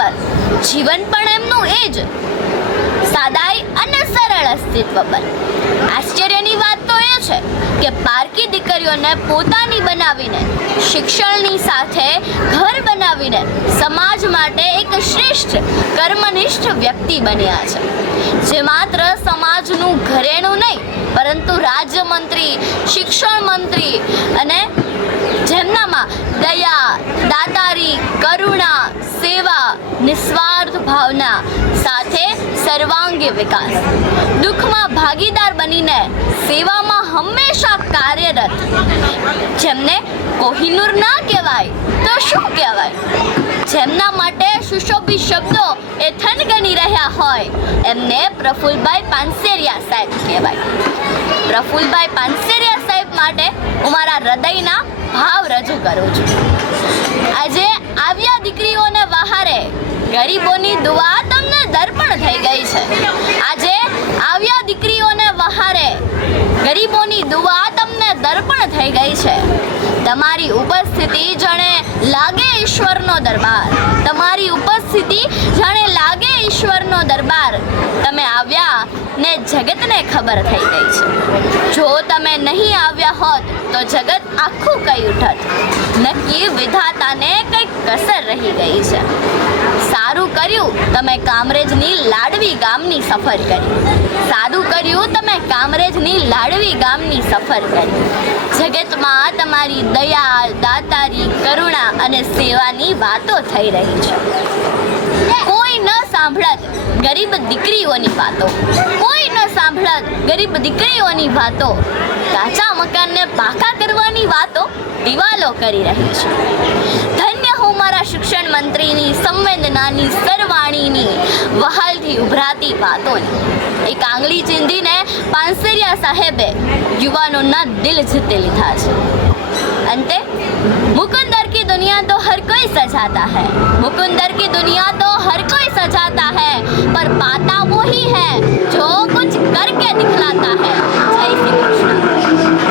પર જીવન પણ એમનું એ જ સાદાઈ અને સરળ અસ્તિત્વ પર. આશ્ચર્યની વાત તો એ છે કે પારકી દીકરીઓને પોતાની બનાવીને, શિક્ષણની સાથે ઘર બનાવીને સમાજ માટે એક શ્રેષ્ઠ કર્મનિષ્ઠ વ્યક્તિ બન્યા છે, જે માત્ર સમાજનું ઘરેણું નહીં પરંતુ રાજ્યમંત્રી, શિક્ષણ મંત્રી અને જેમનામાં દયા, દાતારી, કરુણા, સેવા, નિસ્વાર્થ ભાવના સાથે સર્વાંગી વિકાસ, દુઃખમાં ભાગીદાર બનીને સેવામાં હંમેશા કાર્યરત, જેમને કોહિનૂર ના કહેવાય તો શું કહેવાય, જેમના માટે સુશોભિત શબ્દો એ થનગની રહ્યા હોય, એમને પ્રફુલ્લભાઈ પાનસેરિયા સાહેબ કહેવાય. પ્રફુલ્લભાઈ પાનસેરિયા સાહેબ માટે હું મારા હૃદયના ભાવ રજૂ કરું છું. આજે આવ્યા દીકરીઓને વહારે ગરીબોની દુઆ તમને દર્પણ થઈ ગઈ છે. આજે આવ્યા દીકરીઓને વહારે ગરીબોની દુઆ તમને દર્પણ થઈ ગઈ છે. તમારી ઉપસ્થિતિ જાણે લાગે ઈશ્વરનો દરબાર. તમારી ઉપસ્થિતિ જાણે લાગે ઈશ્વરનો દરબાર. તમે આવ્યા ને જગતને ખબર થઈ ગઈ છે. જો તમે નહીં આવ્યા હોત તો જગત આખું કઈ ઉઠત. નક્કી વિધાતાને કંઈક કસર રહી ગઈ છે. સારું કર્યું તમે કામરેજની લાડવી ગામની સફર કરી. સારું કર્યું તમે કામરેજની લાડવી ગામની સફર કરી. જગતમાં તમારી દયા, દાતારી, કરુણા અને સેવાની વાતો થઈ રહી છે. કોઈ ન સાંભળત ગરીબ દીકરીઓની વાતો, કોઈ ન સાંભળત ગરીબ દીકરીઓની વાતો. કાચા મકાનને પાકા કરવાની વાતો દિવાલો કરી રહી છે. ધન્ય હું મારા શિક્ષણ મંત્રીની સંવેદનાની, સરવાણીની, વહાલથી ઉભરાતી વાતોની. એક આંગળી ચીંધીને પાનસેરિયા સાહેબે યુવાનોના દિલ જીતી લીધા છે. અંતે મુકુંદર की दुनिया तो हर कोई सजाता है, मुकुंदर की दुनिया